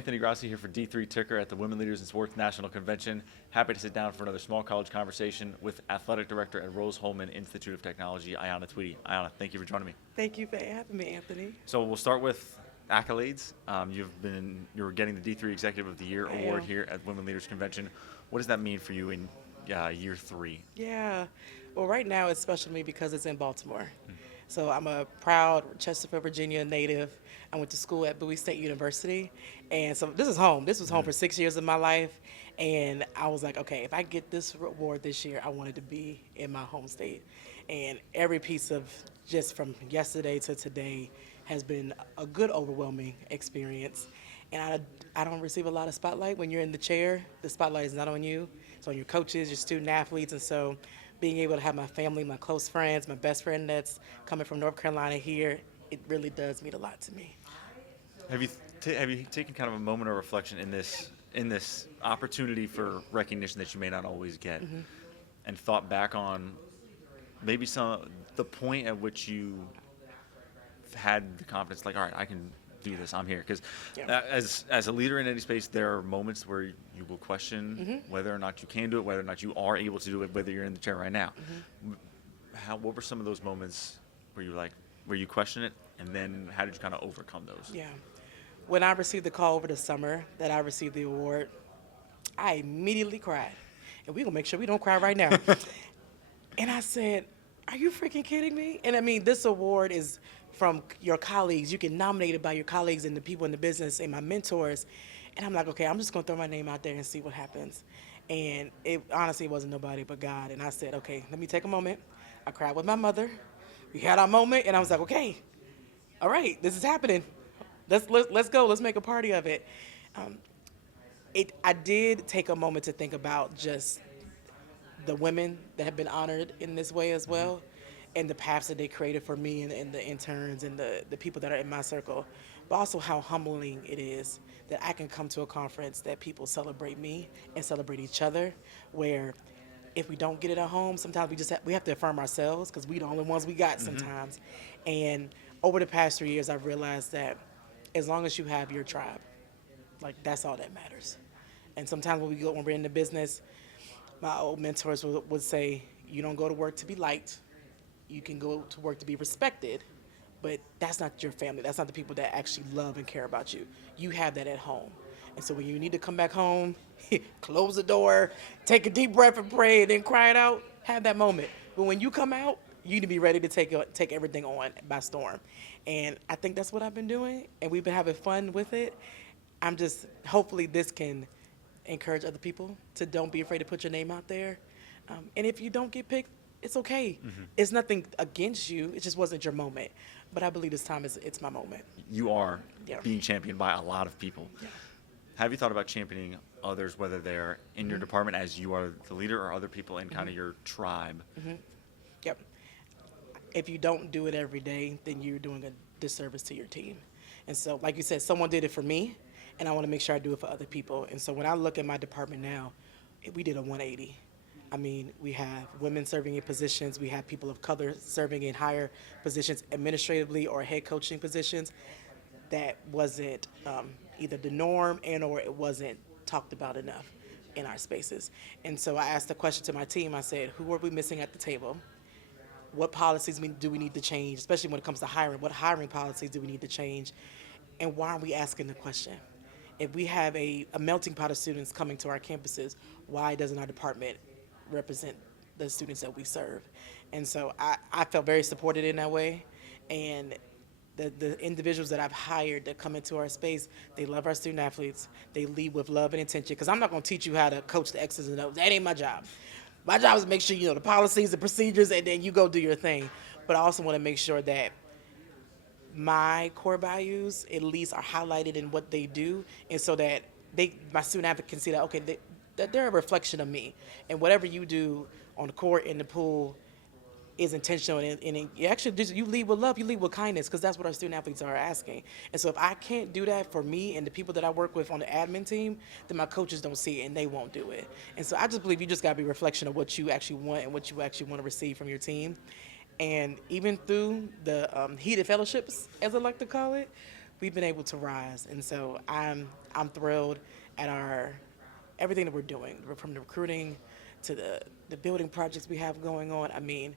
Anthony Grassi here for D3 Ticker at the Women Leaders in Sports National Convention. Happy to sit down for another small college conversation with Athletic Director at Rose-Hulman Institute of Technology, Ayanna Tweedy. Ayanna, thank you for joining me. Thank you for having me, Anthony. So we'll start with accolades. You're getting the D3 Executive of the Year award here at Women Leaders Convention. What does that mean for you in year 3? Yeah. Well, right now it's special to me because it's in Baltimore. So I'm a proud Chesterfield, Virginia native. I went to school at Bowie State University. And so this is home. This was home for 6 years of my life. And I was like, okay, if I get this award this year, I wanted to be in my home state. And every piece of just from yesterday to today has been a good, overwhelming experience. And I don't receive a lot of spotlight when you're in the chair. The spotlight is not on you. It's on your coaches, your student athletes. And so being able to have my family, my close friends, my best friend that's coming from North Carolina here, it really does mean a lot to me. Have you taken kind of a moment of reflection in this opportunity for recognition that you may not always get, and thought back on maybe the point at which you had the confidence, like, all right, I can do this, I'm here? Because as a leader in any space, there are moments where you will question whether or not you can do it, whether or not you are able to do it, whether you're in the chair right now. What were some of those moments where you question it, and then how did you kind of overcome those? Yeah. When I received the call over the summer that I received the award, I immediately cried. And we're going to make sure we don't cry right now. And I said, are you freaking kidding me? And I mean, this award is from your colleagues. You get nominated by your colleagues and the people in the business and my mentors. And I'm like, okay, I'm just going to throw my name out there and see what happens. And it honestly wasn't nobody but God. And I said, okay, let me take a moment. I cried with my mother. We had our moment, and I was like, okay, all right, this is happening. Let's go. Let's make a party of it. I did take a moment to think about just the women that have been honored in this way as well, and the paths that they created for me and the interns and the people that are in my circle, but also how humbling it is that I can come to a conference that people celebrate me and celebrate each other, where if we don't get it at home, sometimes we have to affirm ourselves because we're the only ones we got sometimes. And over the past 3 years, I've realized that as long as you have your tribe, like, that's all that matters. And sometimes when we're in the business, my old mentors would say, you don't go to work to be liked. You can go to work to be respected, but that's not your family. That's not the people that actually love and care about you. You have that at home. And so when you need to come back home, close the door, take a deep breath and pray, and then cry it out, have that moment. But when you come out, you need to be ready to take everything on by storm. And I think that's what I've been doing, and we've been having fun with it. Hopefully this can encourage other people to don't be afraid to put your name out there. And if you don't get picked, it's okay. It's nothing against you. It just wasn't your moment. But I believe this time it's my moment. You are being championed by a lot of people. Yeah. Have you thought about championing others, whether they're in your department as you are the leader, or other people in kind of your tribe? Yep. If you don't do it every day, then you're doing a disservice to your team. And so, like you said, someone did it for me, and I want to make sure I do it for other people. And so when I look at my department now, we did a 180. I mean, we have women serving in positions. We have people of color serving in higher positions administratively or head coaching positions. That wasn't either the norm or it wasn't talked about enough in our spaces. And so I asked the question to my team. I said, who are we missing at the table? What policies do we need to change, especially when it comes to hiring? What hiring policies do we need to change? And why are we asking the question? If we have a melting pot of students coming to our campuses, why doesn't our department represent the students that we serve? And so I felt very supported in that way. And the individuals that I've hired that come into our space, they love our student athletes. They lead with love and intention, because I'm not going to teach you how to coach the X's and O's. That ain't my job. My job is to make sure you know the policies, the procedures, and then you go do your thing. But I also want to make sure that my core values at least are highlighted in what they do, and so that my student athletes can see that, okay, that they're a reflection of me. And whatever you do on the court, in the pool, is intentional, and you actually you lead with love, you lead with kindness, because that's what our student athletes are asking. And so if I can't do that for me and the people that I work with on the admin team, then my coaches don't see it and they won't do it. And so I just believe you just got to be a reflection of what you actually want and what you actually want to receive from your team. And even through the heated fellowships, as I like to call it, we've been able to rise, and so I'm thrilled at our everything that we're doing, from the recruiting to the building projects we have going on. I mean,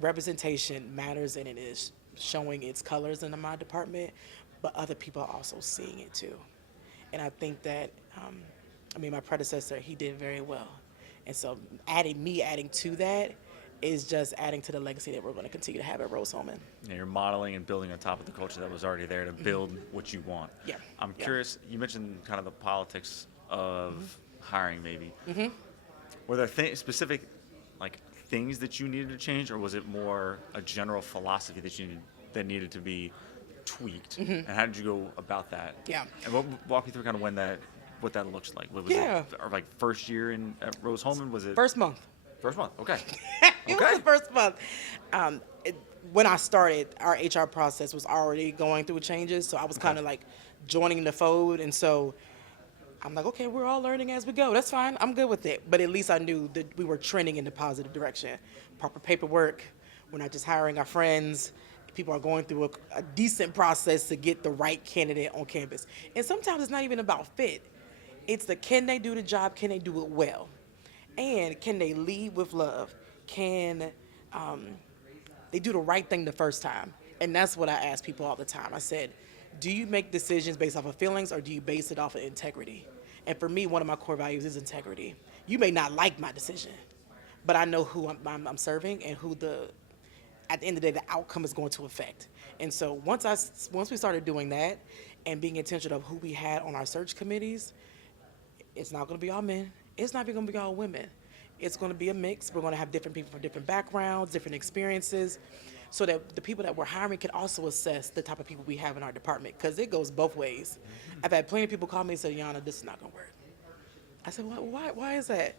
representation matters, and it is showing its colors in my department, but other people are also seeing it too. And I think that, my predecessor, he did very well. And so adding to that is just adding to the legacy that we're going to continue to have at Rose-Hulman. Yeah, you're modeling and building on top of the culture that was already there to build what you want. Yeah. I'm Yeah. curious, you mentioned kind of the politics of hiring maybe. Were there specific like things that you needed to change, or was it more a general philosophy that needed to be tweaked? And how did you go about that? Yeah. And walk me through kind of what that looks like. Was Yeah. it or like first year at Rose-Hulman? Was it First month. First month? Okay. It was the first month. When I started, our HR process was already going through changes, so I was kind of like joining the fold, and so I'm like, okay, we're all learning as we go. That's fine. I'm good with it. But at least I knew that we were trending in the positive direction. Proper paperwork. We're not just hiring our friends. People are going through a decent process to get the right candidate on campus. And sometimes it's not even about fit. It's can they do the job? Can they do it well? And can they lead with love? Can they do the right thing the first time? And that's what I ask people all the time. I said, do you make decisions based off of feelings, or do you base it off of integrity? And for me, one of my core values is integrity. You may not like my decision, but I know who I'm serving and who at the end of the day, the outcome is going to affect. And so once we started doing that and being intentional of who we had on our search committees, it's not going to be all men. It's not even going to be all women. It's going to be a mix. We're going to have different people from different backgrounds, different experiences, so that the people that we're hiring can also assess the type of people we have in our department, because it goes both ways. I've had plenty of people call me and say, Ayanna, this is not going to work. I said, why is that?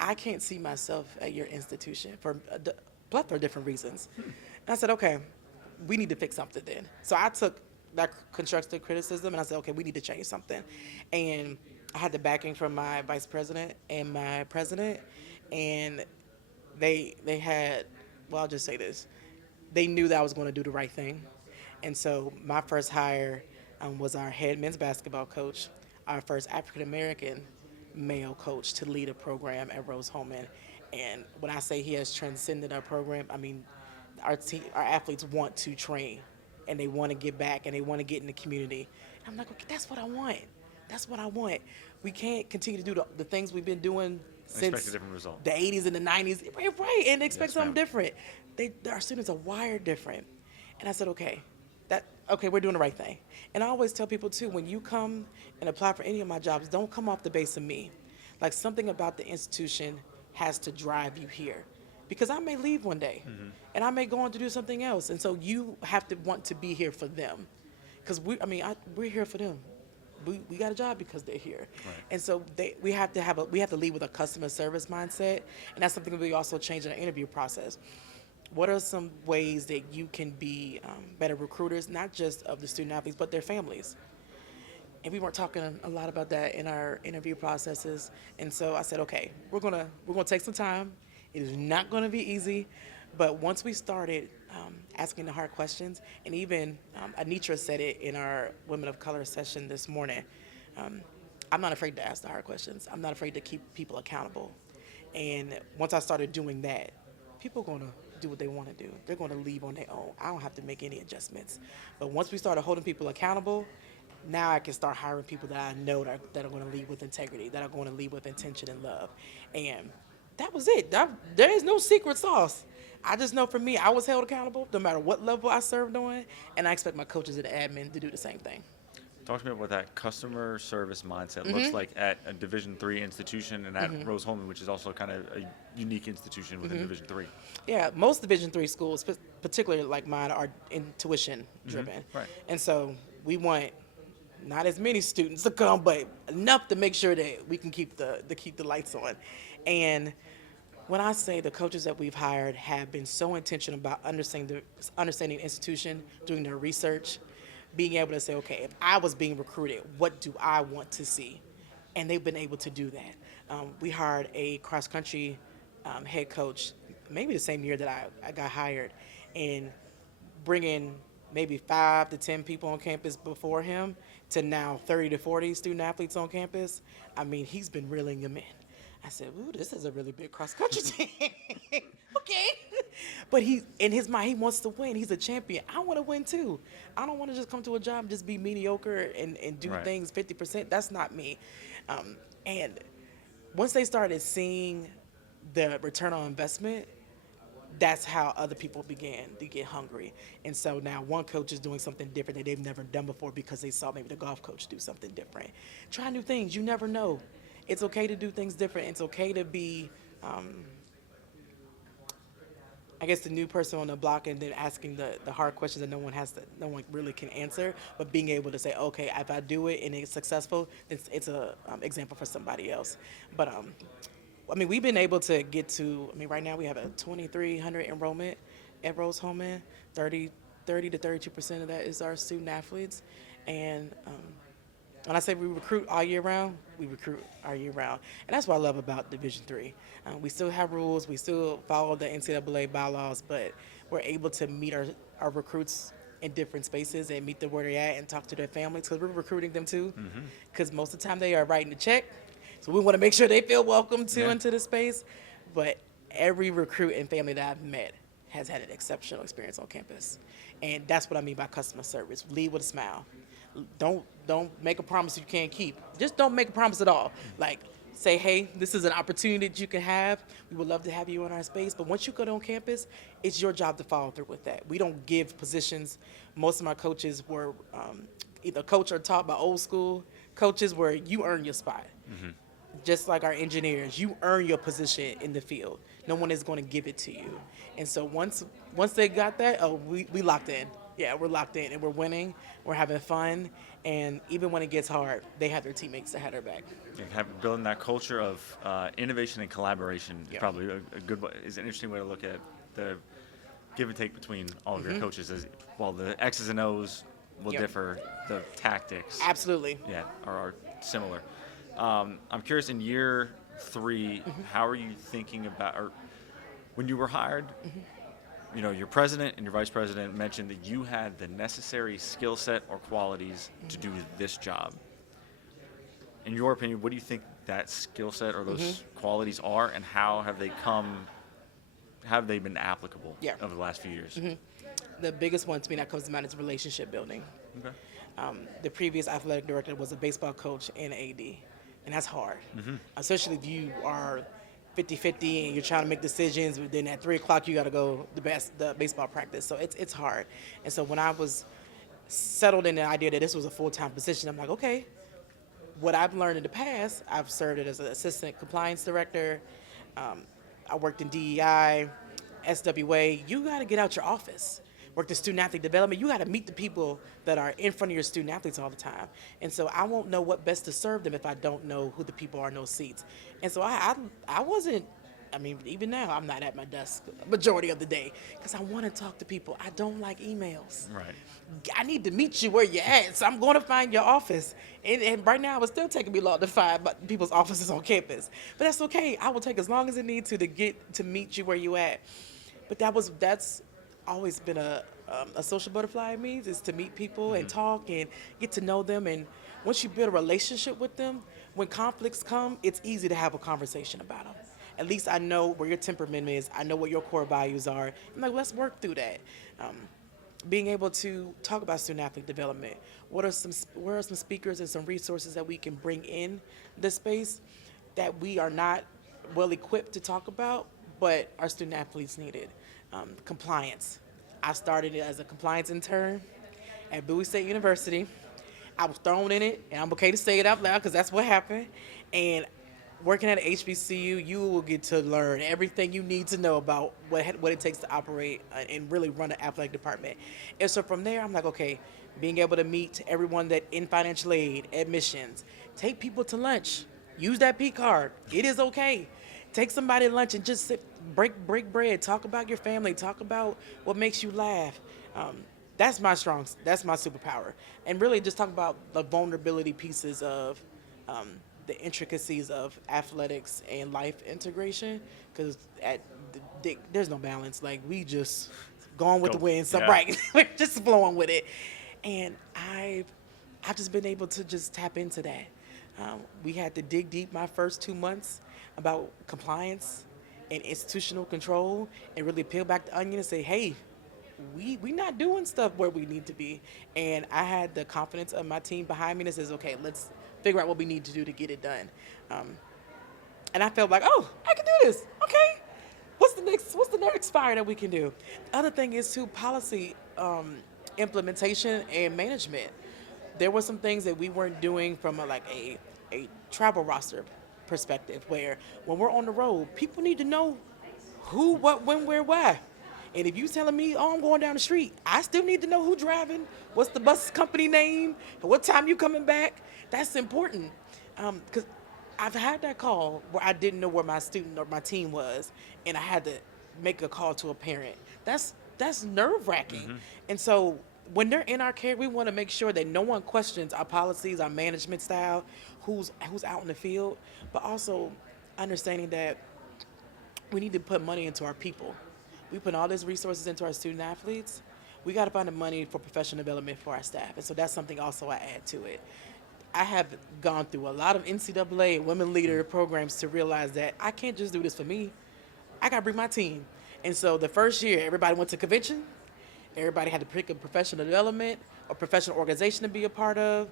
I can't see myself at your institution for a plethora of different reasons. And I said, okay, we need to fix something then. So I took that constructive criticism and I said, okay, we need to change something. And I had the backing from my vice president and my president, and they had, well, I'll just say this. They knew that I was going to do the right thing. And so my first hire was our head men's basketball coach, our first African-American male coach to lead a program at Rose-Hulman. And when I say he has transcended our program, I mean, our athletes want to train, and they want to get back, and they want to get in the community. And I'm like, okay, that's what I want. That's what I want. We can't continue to do the things we've been doing since Expect a different result. the 80s and the 90s, right, and expect Yes, something ma'am. different. Our students are wired different. And I said, okay, we're doing the right thing. And I always tell people too, when you come and apply for any of my jobs, don't come off the base of me. Like, something about the institution has to drive you here. Because I may leave one day, and I may go on to do something else. And so you have to want to be here for them. Because we're here for them. We got a job because they're here. Right. And so we have to lead with a customer service mindset. And that's something that we also change in our interview process. What are some ways that you can be better recruiters, not just of the student athletes, but their families? And we weren't talking a lot about that in our interview processes. And so I said, okay, we're gonna take some time. It is not gonna be easy, but once we started asking the hard questions, and even Anitra said it in our Women of Color session this morning, I'm not afraid to ask the hard questions. I'm not afraid to keep people accountable. And once I started doing that, people are gonna do what they want to do. They're going to leave on their own. I don't have to make any adjustments. But once we started holding people accountable, now I can start hiring people that I know that are going to lead with integrity, that are going to lead with intention and love. And that was it. There is no secret sauce. I just know for me, I was held accountable no matter what level I served on, and I expect my coaches and admin to do the same thing. Talk to me about what that customer service mindset looks like at a Division III institution and at Rose-Hulman, which is also kind of a unique institution within Division III. Yeah, most Division III schools, particularly like mine, are intuition driven. Right. And so we want not as many students to come, but enough to make sure that we can keep the lights on. And when I say the coaches that we've hired have been so intentional about understanding the institution, doing their research, being able to say, okay, if I was being recruited, what do I want to see? And they've been able to do that. We hired a cross-country head coach maybe the same year that I got hired, and bringing maybe 5 to 10 people on campus before him to now 30 to 40 student athletes on campus. I mean, he's been reeling them in. I said, ooh, this is a really big cross country team. Okay. But he, in his mind, he wants to win. He's a champion. I want to win too. I don't want to just come to a job and just be mediocre and do Right. things 50%. That's not me. And once they started seeing the return on investment, that's how other people began to get hungry. And so now one coach is doing something different that they've never done before because they saw maybe the golf coach do something different. Try new things. You never know. It's okay to do things different. It's okay to be, I guess, the new person on the block and then asking the hard questions that no one really can answer, but being able to say, okay, if I do it and it's successful, it's a example for somebody else. But I mean, we've been able to get to, I mean, right now we have a 2,300 enrollment at Rose-Hulman. 30 to 32% of that is our student athletes. And when I say we recruit all year round, we recruit all year round. And that's what I love about Division III. We still have rules, we still follow the NCAA bylaws, but we're able to meet our recruits in different spaces and meet them where they're at and talk to their families because we're recruiting them too. Because most of the time they are writing the check. So we want to make sure they feel welcome too into the space. But every recruit and family that I've met has had an exceptional experience on campus. And that's what I mean by customer service. Lead with a smile. Don't make a promise you can't keep. Just don't make a promise at all. Like, say, hey, this is an opportunity that you can have. We would love to have you in our space. But once you go on campus, it's your job to follow through with that. We don't give positions. Most of my coaches were either coached or taught by old school coaches where you earn your spot. Just like our engineers, you earn your position in the field. No one is going to give it to you. And so once they got that, we locked in. Yeah, we're locked in and we're winning. We're having fun. And even when it gets hard, they have their teammates that had their back. Building that culture of innovation and collaboration is Yeah. probably a good way, is an interesting way to look at the give and take between all of your coaches. As, while the X's and O's will Yep. differ, the tactics Absolutely. are similar. I'm curious, in year 3, how are you thinking about, or when you were hired, you know, your president and your vice president mentioned that you had the necessary skill set or qualities to do this job. In your opinion, what do you think that skill set or those qualities are, and how have they been applicable over the last few years? The biggest one to me that comes to mind is relationship building. Okay. The previous athletic director was a baseball coach and AD, and that's hard, especially if you are 50-50 and you're trying to make decisions, but then at 3 o'clock you got to go the baseball practice. So it's hard. And so when I was settled in the idea that this was a full-time position, I'm like, okay, what I've learned in the past, I've served as an assistant compliance director. I worked in DEI, SWA. You got to get out your office. Worked in student athlete development. You got to meet the people that are in front of your student athletes all the time. And so I won't know what best to serve them if I don't know who the people are in those seats. And so I wasn't, I mean, even now I'm not at my desk majority of the day because I want to talk to people. I don't like emails. Right. I need to meet you where you're at, so I'm going to find your office. And right now, it's still taking me long to find people's offices on campus. But that's okay. I will take as long as it needs to get to meet you where you at. But that's always been a social butterfly in me, is to meet people and talk and get to know them. And once you build a relationship with them, when conflicts come, it's easy to have a conversation about them. At least I know where your temperament is. I know what your core values are. I'm like, let's work through that. Being able to talk about student athlete development. What are some speakers and some resources that we can bring in the space that we are not well equipped to talk about, but our student athletes needed? Compliance. I started as a compliance intern at Bowie State University. I was thrown in it, and I'm okay to say it out loud because that's what happened. And working at HBCU, you will get to learn everything you need to know about what it takes to operate and really run an athletic department. And so from there, I'm like, okay, being able to meet everyone that in financial aid, admissions, take people to lunch, use that P card. It is okay. Take somebody to lunch and just sit, break bread, talk about your family, talk about what makes you laugh. That's my superpower. And really just talk about the vulnerability pieces of the intricacies of athletics and life integration, because there's no balance. Like, we just going with the wind, so Yeah. right, we're just flowing with it. And I've just been able to just tap into that. We had to dig deep my first 2 months about compliance and institutional control, and really peel back the onion and say, hey, we not doing stuff where we need to be. And I had the confidence of my team behind me that says, okay, let's figure out what we need to do to get it done. And I felt like, oh, I can do this. Okay, what's the next fire that we can do? The other thing is too, policy implementation and management. There were some things that we weren't doing from a travel roster perspective, where when we're on the road, people need to know who, what, when, where, why. And if you telling me, oh, I'm going down the street, I still need to know who driving, what's the bus company name, and what time you coming back. That's important. Because I've had that call where I didn't know where my student or my team was, and I had to make a call to a parent. That's nerve-wracking. Mm-hmm. And so when they're in our care, we want to make sure that no one questions our policies, our management style, who's out in the field, but also understanding that we need to put money into our people. We put all these resources into our student athletes. We got to find the money for professional development for our staff. And so that's something also I add to it. I have gone through a lot of NCAA and women leader programs to realize that I can't just do this for me. I got to bring my team. And so the first year, everybody went to convention. Everybody had to pick a professional development or professional organization to be a part of,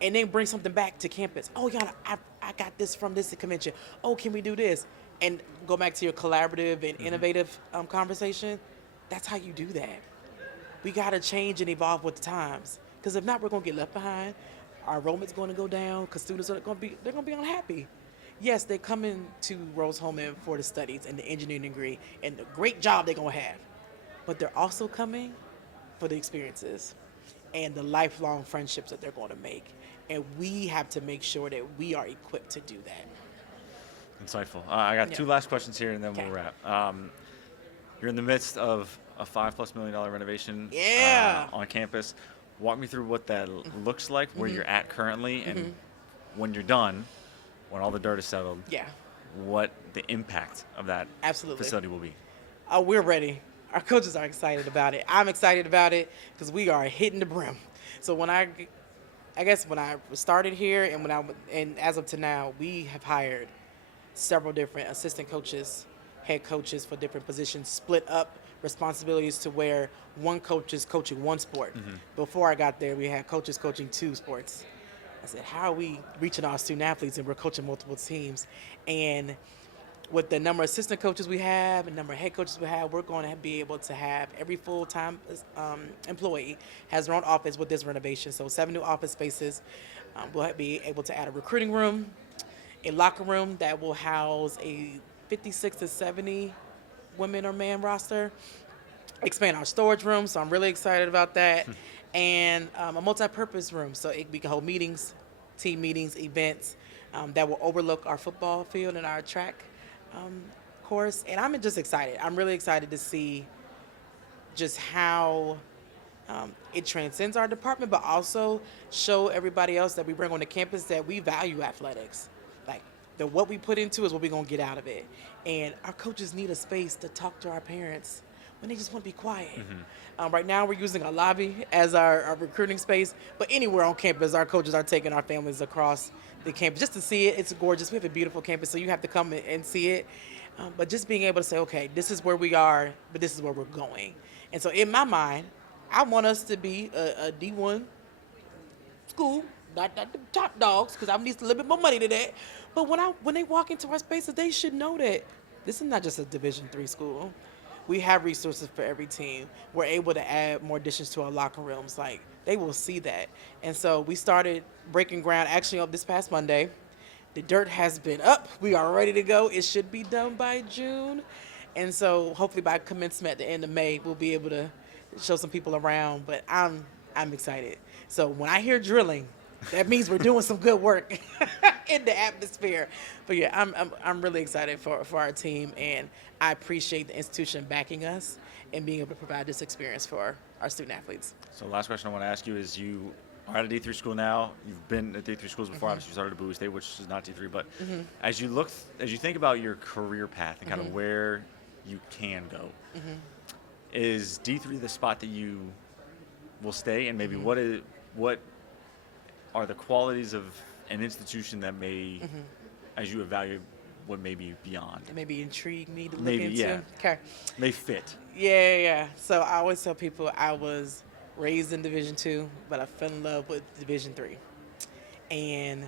and then bring something back to campus. Oh, yeah, I got this from this convention. Oh, can we do this? And go back to your collaborative and innovative conversation. That's how you do that. We got to change and evolve with the times, because if not, we're going to get left behind. Our enrollment's going to go down because students are going to be unhappy. Yes, they're coming to Rose-Hulman for the studies and the engineering degree and the great job they're going to have, but they're also coming for the experiences and the lifelong friendships that they're going to make. And we have to make sure that we are equipped to do that. Insightful. I got two last questions here, and then we'll wrap. You're in the midst of a $5+ million renovation on campus. Walk me through what that looks like, where you're at currently, and when you're done, when all the dirt is settled, what the impact of that facility will be. We're ready. Our coaches are excited about it. I'm excited about it because we are hitting the brim. So when I started here and as of to now, we have hired several different assistant coaches, head coaches for different positions, split up responsibilities to where one coach is coaching one sport. Before I got there, we had coaches coaching 2 sports. I said, how are we reaching our student athletes and we're coaching multiple teams? And with the number of assistant coaches we have and number of head coaches we have, we're going to be able to have every full-time employee has their own office with this renovation. So 7 new office spaces. We'll be able to add a recruiting room, a locker room that will house a 56 to 70 women or man roster, expand our storage room, so I'm really excited about that, and a multi-purpose room, so we can hold meetings, team meetings, events that will overlook our football field and our track course. And I'm just excited. I'm really excited to see just how it transcends our department, but also show everybody else that we bring on the campus that we value athletics. Like, what we put into is what we're going to get out of it. And our coaches need a space to talk to our parents when they just want to be quiet. Right now we're using a lobby as our recruiting space, but anywhere on campus, our coaches are taking our families across the campus just to see it. It's gorgeous. We have a beautiful campus, so you have to come and see it. But just being able to say, okay, this is where we are, but this is where we're going. And so in my mind, I want us to be a D1 school, not the top dogs, because I need a little bit more money to that. But when they walk into our spaces, they should know that this is not just a Division III school. We have resources for every team. We're able to add more additions to our locker rooms. Like, they will see that. And so we started breaking ground actually on this past Monday. The dirt has been up. We are ready to go. It should be done by June. And so hopefully by commencement at the end of May, we'll be able to show some people around. But I'm excited. So when I hear drilling, that means we're doing some good work in the atmosphere. But yeah, I'm really excited for our team, and I appreciate the institution backing us and being able to provide this experience for our student athletes. So last question I want to ask you is, you are at a D3 school now. You've been at D3 schools before. Obviously, you started at Bowie State, which is not D3. But as you think about your career path and kind of where you can go, Is D3 the spot that you will stay, and maybe what are the qualities of an institution that may, as you evaluate what may be beyond, It maybe intrigue me to look maybe into. Okay. may fit? Yeah. So I always tell people I was raised in Division II, but I fell in love with Division III. And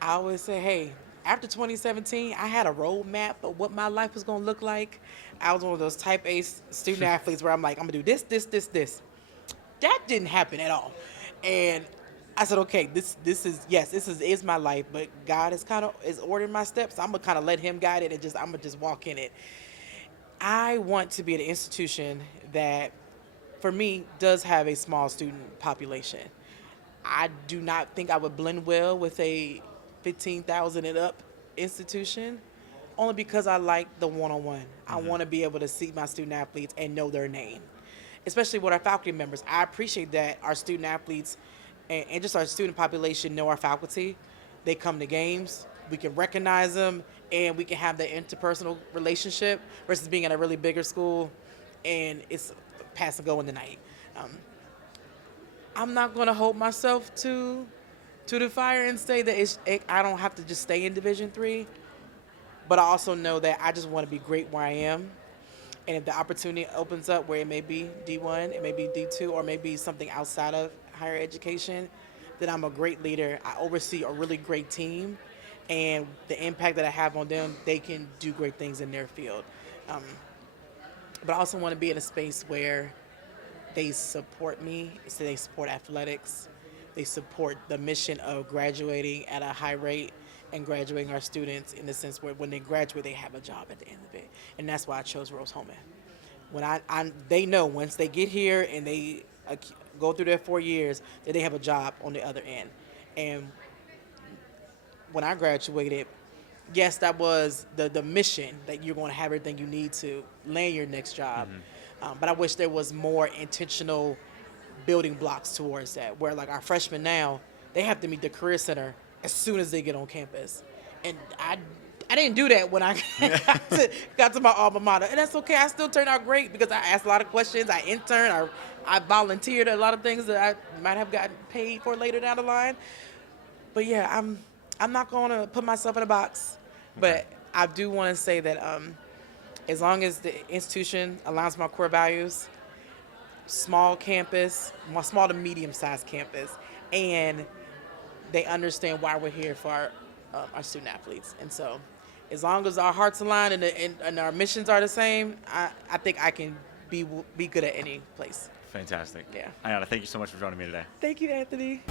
I always say, hey, after 2017, I had a roadmap of what my life was going to look like. I was one of those type A student athletes where I'm like, I'm going to do this. That didn't happen at all. And I said, okay, this is my life, but God is ordering my steps. I'm going to kind of let him guide it, and I'm going to just walk in it. I want to be at an institution that, for me, does have a small student population. I do not think I would blend well with a 15,000 and up institution, only because I like the one-on-one. I want to be able to see my student athletes and know their name, especially with our faculty members. I appreciate that our student athletes and just our student population know our faculty. They come to games, we can recognize them, and we can have that interpersonal relationship versus being at a really bigger school and it's pass and go in the night. I'm not going to hold myself to the fire and say that I don't have to just stay in Division III, but I also know that I just want to be great where I am. And if the opportunity opens up where it may be D1, it may be D2, or maybe something outside of higher education, then I'm a great leader. I oversee a really great team, and the impact that I have on them, they can do great things in their field. But I also want to be in a space where they support me, so they support athletics, they support the mission of graduating at a high rate and graduating our students in the sense where when they graduate, they have a job at the end of it. And that's why I chose Rose-Hulman. When they know once they get here and they go through their 4 years that they have a job on the other end. And when I graduated, yes, that was the mission, that you're going to have everything you need to land your next job. But I wish there was more intentional building blocks towards that, where like our freshmen now, they have to meet the career center as soon as they get on campus. And I didn't do that when I got to my alma mater. And that's okay. I still turned out great because I asked a lot of questions. I interned. I volunteered at a lot of things that I might have gotten paid for later down the line. But yeah, I'm not going to put myself in a box. But I do want to say that as long as the institution aligns my core values, small campus, small to medium-sized campus, and they understand why we're here for our student athletes. And so as long as our hearts align and our missions are the same, I think I can be good at any place. Fantastic. Yeah. Ayanna, thank you so much for joining me today. Thank you, Anthony.